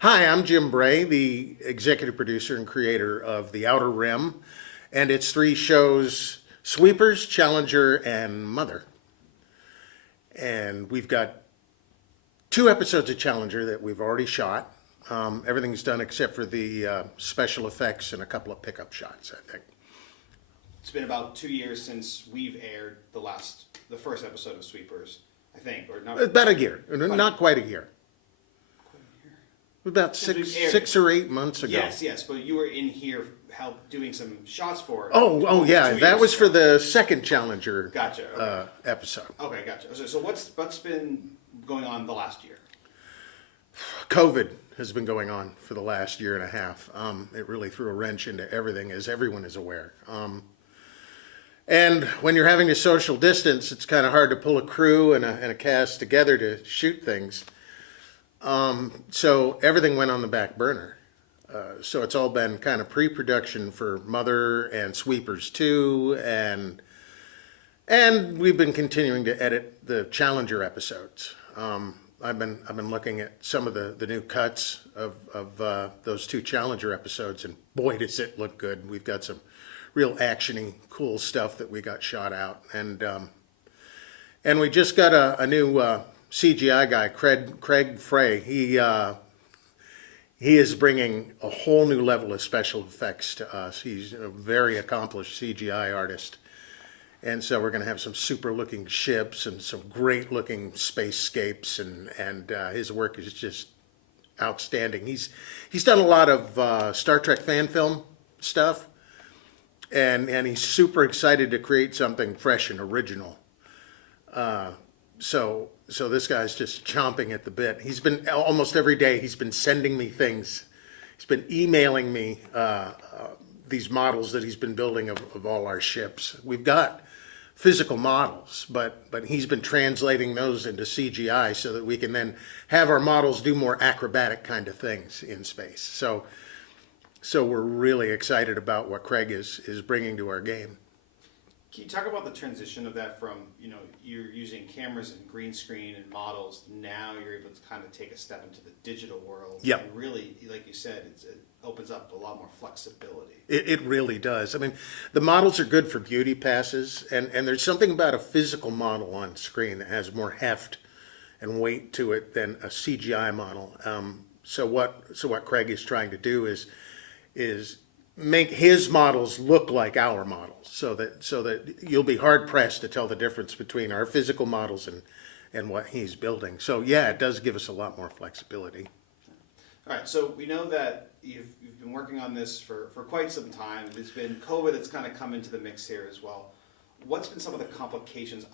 Hi, I'm Jim Bray, the executive producer and creator of The Outer Rim, and its three shows Sweepers, Challenger, and Mother. And we've got two episodes of Challenger that we've already shot. Everything's done except for the special effects and a couple of pickup shots, I think. It's been about 2 years since we've aired the first episode of Sweepers, I think, or not. About a year, not quite a year. About Since we've aired 6 or 8 months ago. Yes, but you were in here doing some shots for it. Oh, yeah, 2 that years was ago. for the second Challenger Gotcha. Okay. episode. Okay, gotcha. So what's been going on the last year? COVID has been going on for the last year and a half. It really threw a wrench into everything, as everyone is aware. And when you're having to social distance, it's kind of hard to pull a crew and a cast together to shoot things. So everything went on the back burner. So it's all been kind of pre-production for Mother and Sweepers 2, and we've been continuing to edit the Challenger episodes. I've been looking at some of the new cuts of those two Challenger episodes, and boy, does it look good. We've got some real actiony, cool stuff that we got shot out, and we just got a new CGI guy, Craig Frey. He is bringing a whole new level of special effects to us. He's a very accomplished CGI artist. And so we're going to have some super looking ships and some great looking spacescapes, and his work is just outstanding. He's done a lot of Star Trek fan film stuff, and he's super excited to create something fresh and original. So this guy's just chomping at the bit. He's been almost every day. He's been sending me things. He's been emailing me these models that he's been building of all our ships. We've got physical models, but he's been translating those into CGI so that we can then have our models do more acrobatic kind of things in space. So we're really excited about what Craig is bringing to our game. Can you talk about the transition of that from, you're using cameras and green screen and models, now you're able to kind of take a step into the digital world. Yep. And really, like you said, it opens up a lot more flexibility. It really does. I mean, the models are good for beauty passes, and there's something about a physical model on screen that has more heft and weight to it than a CGI model. So what Craig is trying to do is make his models look like our models, so that you'll be hard pressed to tell the difference between our physical models and what he's building. So yeah, it does give us a lot more flexibility. All right, so we know that you've been working on this for quite some time. There's been COVID that's kind of come into the mix here as well. What's been some of the complications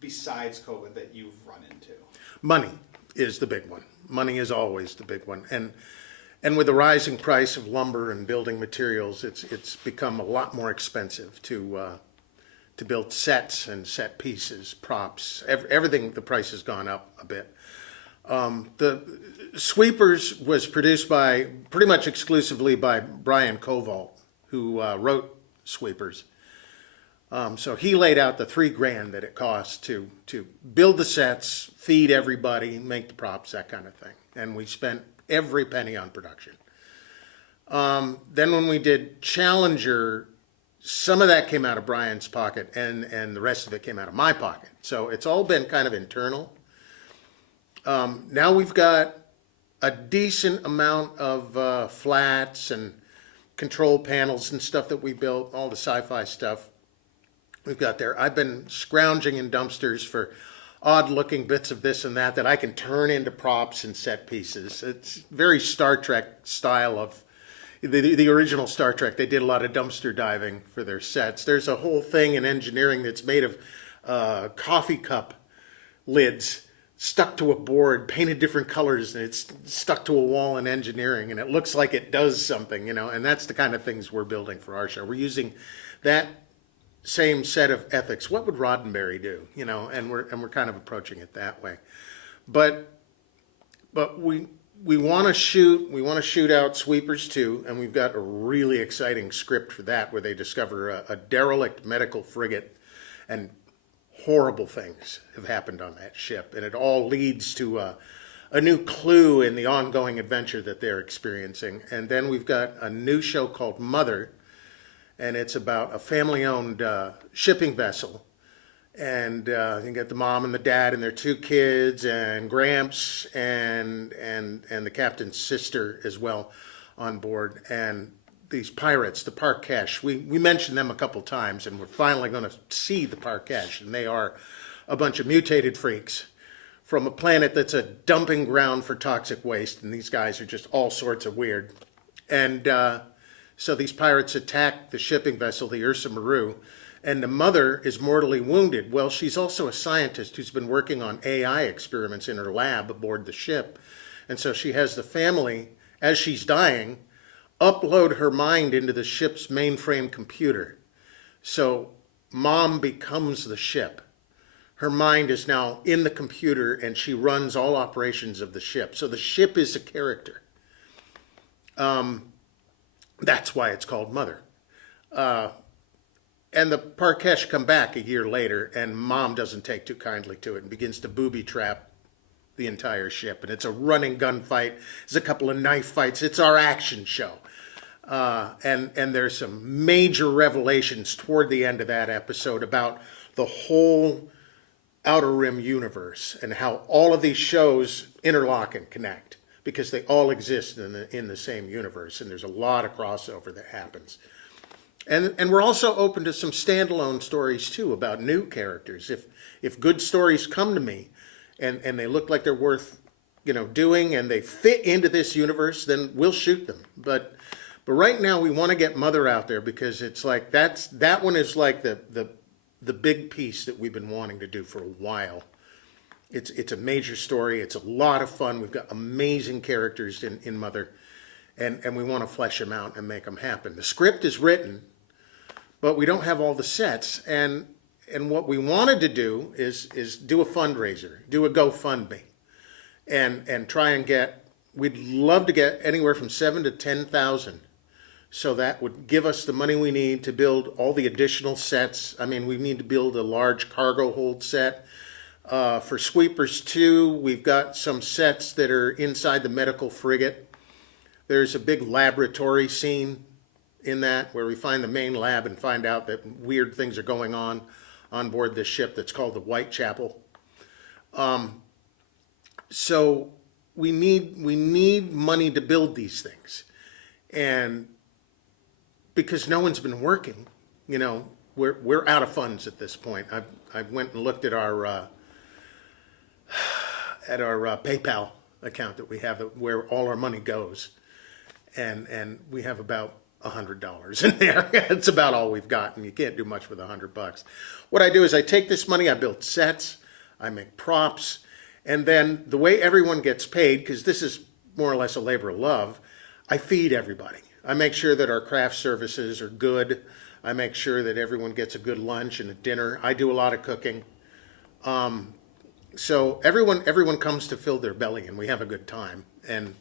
besides COVID that you've run into? Money is the big one. Money is always the big one, and with the rising price of lumber and building materials, it's become a lot more expensive to build sets and set pieces, props, everything. The price has gone up a bit. The Sweepers was produced pretty much exclusively by Brian Koval, who wrote Sweepers. So he laid out the $3,000 that it costs to build the sets, feed everybody, make the props, that kind of thing. And we spent every penny on production. Then when we did Challenger, some of that came out of Brian's pocket, and the rest of it came out of my pocket. So it's all been kind of internal. Now we've got a decent amount of flats and control panels and stuff that we built, all the sci-fi stuff we've got there. I've been scrounging in dumpsters for odd-looking bits of this and that I can turn into props and set pieces. It's very Star Trek style of the original Star Trek. They did a lot of dumpster diving for their sets. There's a whole thing in engineering that's made of coffee cup lids stuck to a board, painted different colors, and it's stuck to a wall in engineering, and it looks like it does something, and that's the kind of things we're building for our show. We're using that same set of ethics. What would Roddenberry do? And we're kind of approaching it that way. But we want to shoot out Sweepers 2, and we've got a really exciting script for that, where they discover a derelict medical frigate, and horrible things have happened on that ship, and it all leads to a new clue in the ongoing adventure that they're experiencing. And then we've got a new show called Mother, and it's about a family-owned shipping vessel. And you get the mom and the dad and their 2 kids and Gramps and the captain's sister as well on board. And these pirates, the Parkesh, we mentioned them a couple times, and we're finally going to see the Parkesh, and they are a bunch of mutated freaks from a planet that's a dumping ground for toxic waste, and these guys are just all sorts of weird. And so these pirates attack the shipping vessel, the Ursa Maru, and the mother is mortally wounded. Well, she's also a scientist who's been working on AI experiments in her lab aboard the ship. And so she has the family, as she's dying, upload her mind into the ship's mainframe computer. So mom becomes the ship. Her mind is now in the computer, and she runs all operations of the ship. So the ship is a character. That's why it's called Mother. And the Parkesh come back a year later, and mom doesn't take too kindly to it and begins to booby trap the entire ship. And it's a running gunfight. There's a couple of knife fights. It's our action show. And there's some major revelations toward the end of that episode about the whole Outer Rim universe and how all of these shows interlock and connect because they all exist in the same universe, and there's a lot of crossover that happens. And we're also open to some standalone stories too about new characters. If good stories come to me and they look like they're worth doing and they fit into this universe, then we'll shoot them. But right now we want to get Mother out there because it's like that one is like the big piece that we've been wanting to do for a while. It's a major story. It's a lot of fun. We've got amazing characters in Mother, and we want to flesh them out and make them happen. The script is written, but we don't have all the sets. And what we wanted to do is do a fundraiser, do a GoFundMe, and try and we'd love to get anywhere from 7,000 to 10,000. So that would give us the money we need to build all the additional sets. I mean, we need to build a large cargo hold set. For Sweepers 2, we've got some sets that are inside the medical frigate. There's a big laboratory scene in that where we find the main lab and find out that weird things are going on board this ship that's called the Whitechapel. So we need money to build these things. And because no one's been working, we're out of funds at this point. I went and looked at our PayPal account that we have, where all our money goes, and we have about $100 in there. It's about all we've got, and you can't do much with $100. What I do is I take this money, I build sets, I make props, and then the way everyone gets paid, because this is more or less a labor of love, I feed everybody. I make sure that our craft services are good. I make sure that everyone gets a good lunch and a dinner. I do a lot of cooking. So everyone comes to fill their belly, and we have a good time. And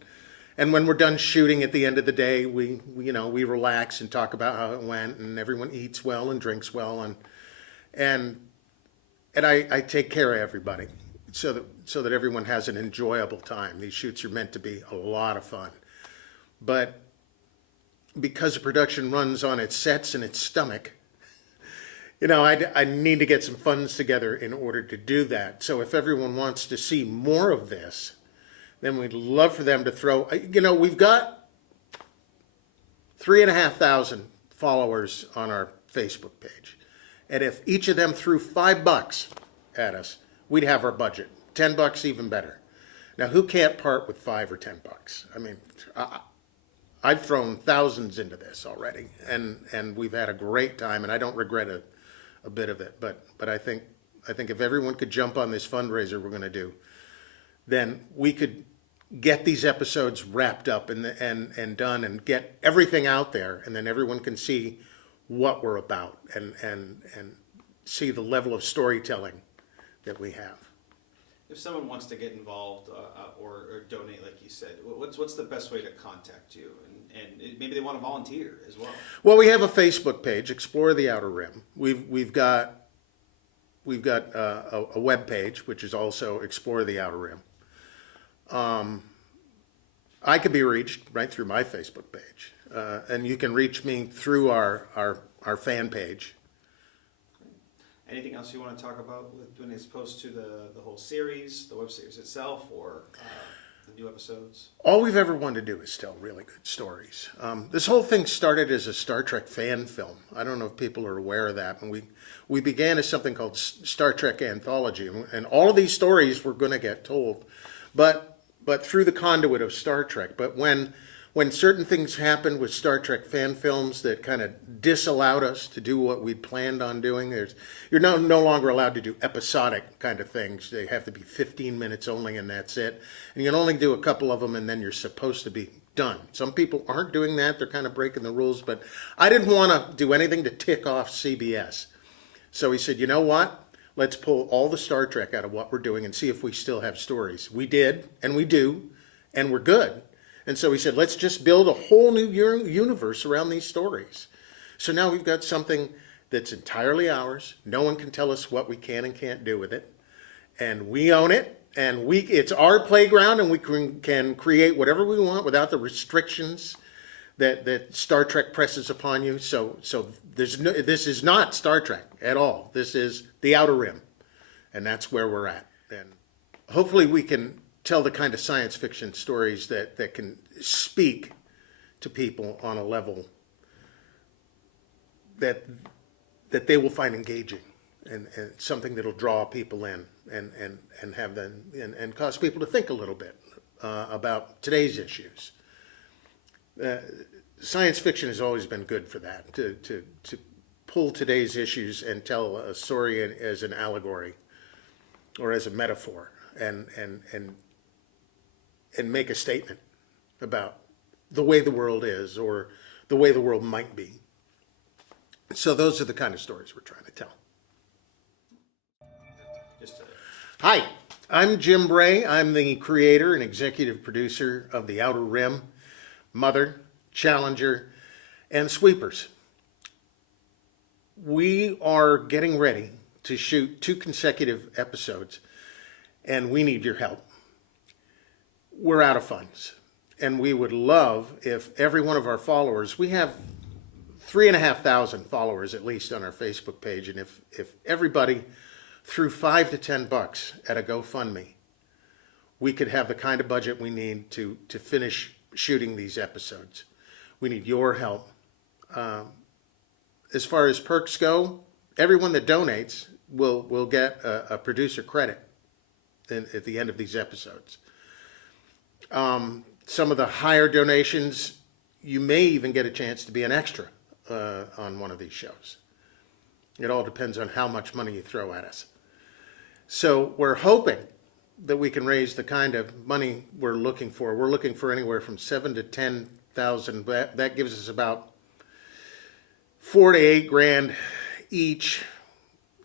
when we're done shooting at the end of the day, we relax and talk about how it went, and everyone eats well and drinks well, and I take care of everybody so that everyone has an enjoyable time. These shoots are meant to be a lot of fun, but because the production runs on its sets and its stomach, I need to get some funds together in order to do that. So if everyone wants to see more of this, then we'd love for them to throw, we've got 3,500 followers on our Facebook page. And if each of them threw $5 at us, we'd have our budget. $10 even better. Now, who can't part with $5 or $10? I mean, I've thrown thousands into this already, and we've had a great time, and I don't regret a bit of it. But I think if everyone could jump on this fundraiser we're going to do, then we could get these episodes wrapped up and done and get everything out there, and then everyone can see what we're about and see the level of storytelling that we have. If someone wants to get involved or donate, like you said, what's the best way to contact you? And maybe they want to volunteer as well. Well, we have a Facebook page, Explore the Outer Rim. We've got a web page, which is also Explore the Outer Rim. I could be reached right through my Facebook page. And you can reach me through our fan page. Anything else you want to talk about when it's opposed to the whole series, the web series itself, or the new episodes? All we've ever wanted to do is tell really good stories. This whole thing started as a Star Trek fan film. I don't know if people are aware of that. And we began as something called Star Trek Anthology. And all of these stories were going to get told, but through the conduit of Star Trek. But when certain things happened with Star Trek fan films that kind of disallowed us to do what we'd planned on doing, you're no longer allowed to do episodic kind of things. They have to be 15 minutes only, and that's it. And you can only do a couple of them, and then you're supposed to be done. Some people aren't doing that. They're kind of breaking the rules. But I didn't want to do anything to tick off CBS. So he said, you know what? Let's pull all the Star Trek out of what we're doing and see if we still have stories. We did, and we do, and we're good. And so he said, let's just build a whole new universe around these stories. So now we've got something that's entirely ours. No one can tell us what we can and can't do with it. And we own it. And it's our playground, and we can create whatever we want without the restrictions that Star Trek presses upon you. So this is not Star Trek at all. This is the Outer Rim. And that's where we're at. And hopefully we can tell the kind of science fiction stories that can speak to people on a level that they will find engaging and something that'll draw people in and have them and cause people to think a little bit about today's issues. Science fiction has always been good for that, to pull today's issues and tell a story as an allegory or as a metaphor and make a statement about the way the world is or the way the world might be. So those are the kind of stories we're trying to tell. Hi, I'm Jim Bray. I'm the creator and executive producer of The Outer Rim, Mother, Challenger, and Sweepers. We are getting ready to shoot 2 consecutive episodes, and we need your help. We're out of funds, and we would love if every one of our followers, we have 3,500 followers at least on our Facebook page, and if everybody threw $5 to $10 at a GoFundMe, we could have the kind of budget we need to finish shooting these episodes. We need your help. As far as perks go, everyone that donates will get a producer credit at the end of these episodes. Some of the higher donations, you may even get a chance to be an extra on one of these shows. It all depends on how much money you throw at us. So we're hoping that we can raise the kind of money we're looking for. We're looking for anywhere from $7,000 to $10,000. That gives us about $4,000 to $8,000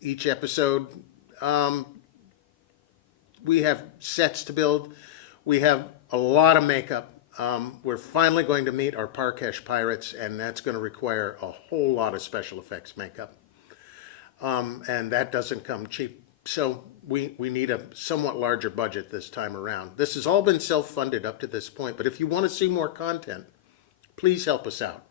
each episode. We have sets to build. We have a lot of makeup. We're finally going to meet our Parkesh pirates, and that's going to require a whole lot of special effects makeup. And that doesn't come cheap. So we need a somewhat larger budget this time around. This has all been self-funded up to this point, but if you want to see more content, please help us out.